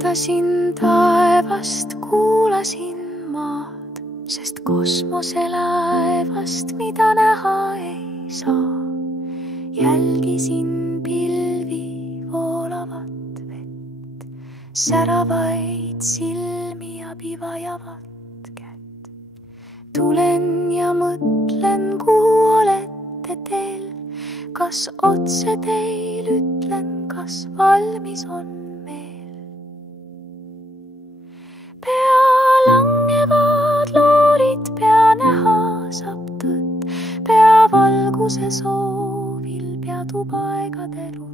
vaatasin taevast, kuulasin maad, sest kosmoselaevast, mida näha ei saa. Jälgisin pilvi, voolavat vett, säravaid silmi ja pivajavat kätt. Tulen ja mõtlen, kuhu olete teel, kas otse teil ütlen, kas valmis on meel. Pea langevad loorid, pea näha saab tõtt, pea valguse soovil peatub aegade rutt.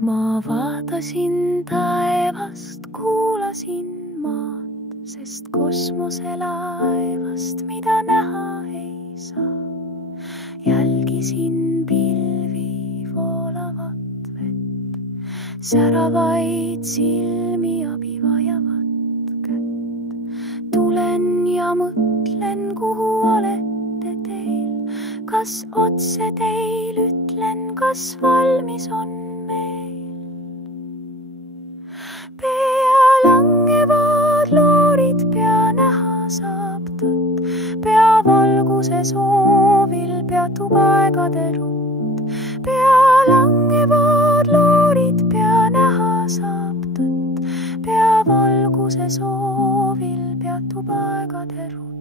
Ma vaatasin taevast, kuulasin maad, sest kosmoselaevast, mida näha ei saa. Jälgisin pilvi, voolavat vett, säravaid silmi ja pivajavat kätt. Tulen ja mõtlen, kuhu olete teil, kas otse teil ütlen, kas valmis on. Pea langevad loorid, pea näha saab tõtt, pea valguse soovil peatub aegade rutt. Pea langevad loorid, pea näha saab tõtt, pea valguse soovil peatub aegade rutt.